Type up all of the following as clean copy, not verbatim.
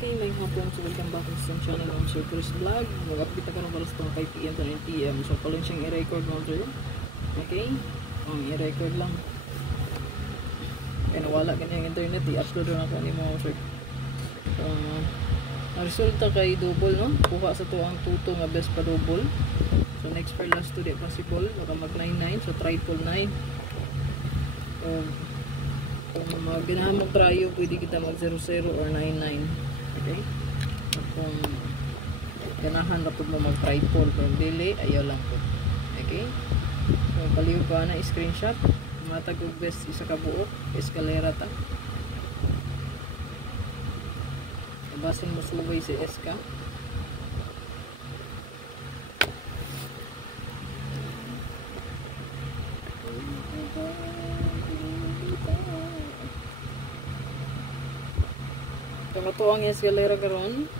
Okay, may hapon. So, welcome back sa channel ng Sir Chris Vlog. Mag-update ako ng balas itong 5 PM to 9 PM. So, pala siyang i-record mo, sir. Okay? I-record lang. Kaya nawala kanyang internet. I-upload na ako ni mo, sir. So, ang resulta kay double, no? Kuha sa to ang tuto nga best pa double. So, next for last to di possible. Baka mag 9-9. So, triple 9. Kung ganahan mong tryo, pwede kita mag 0-0 or 9-9. Okay? At kung ganahan na po mo mag triple, kung dili, ayaw lang po. Okay? So, paliw ko na screenshot. Matag og best isa ka buok. Escalera ta. Basin mo subay si SK. Kung ito ang escalera karon,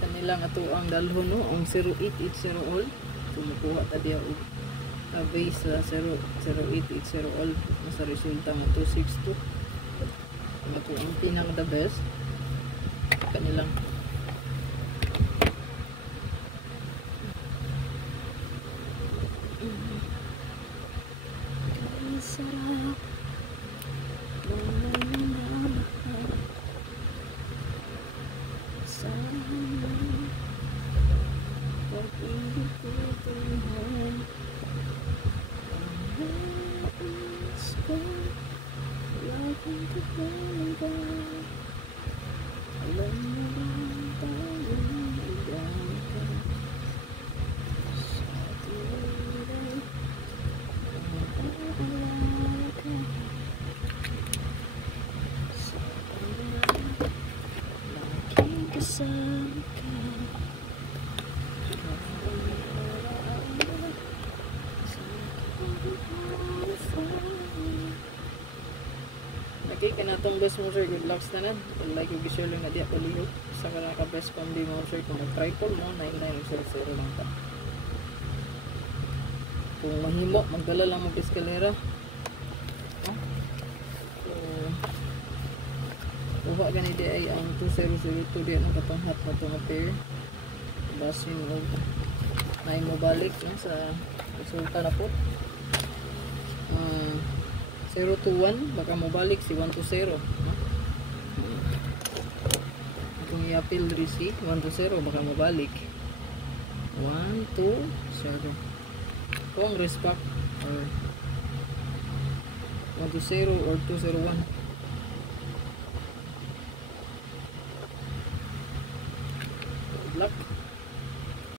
kanilang ito ang dalhon, no? Ang 0880 all. Tumukuha ta diya og base sa 0880 all. Sa resulta nga 262. Kung ito ang pinaka the best kanilang. Sarap. Okay, kanatong best mo sir, good luck na nan. Like yung visual yung nadia paliho. Sa ka naka best combi mo sir, kung mag-triple mo, 99 lang ta. Kung mahimo, magdala lang mo escalera. So, kuha ganito ay ang 2002 din ang katanghat na itong pair. Basin mo, na mo balik no, sa resulta na po. 0-1, baka mabalik si 1-0, no? Kung i-appeal si 1-0, baka mabalik 1-0. Kung respect or 1-0 or 2-0-1. Good luck.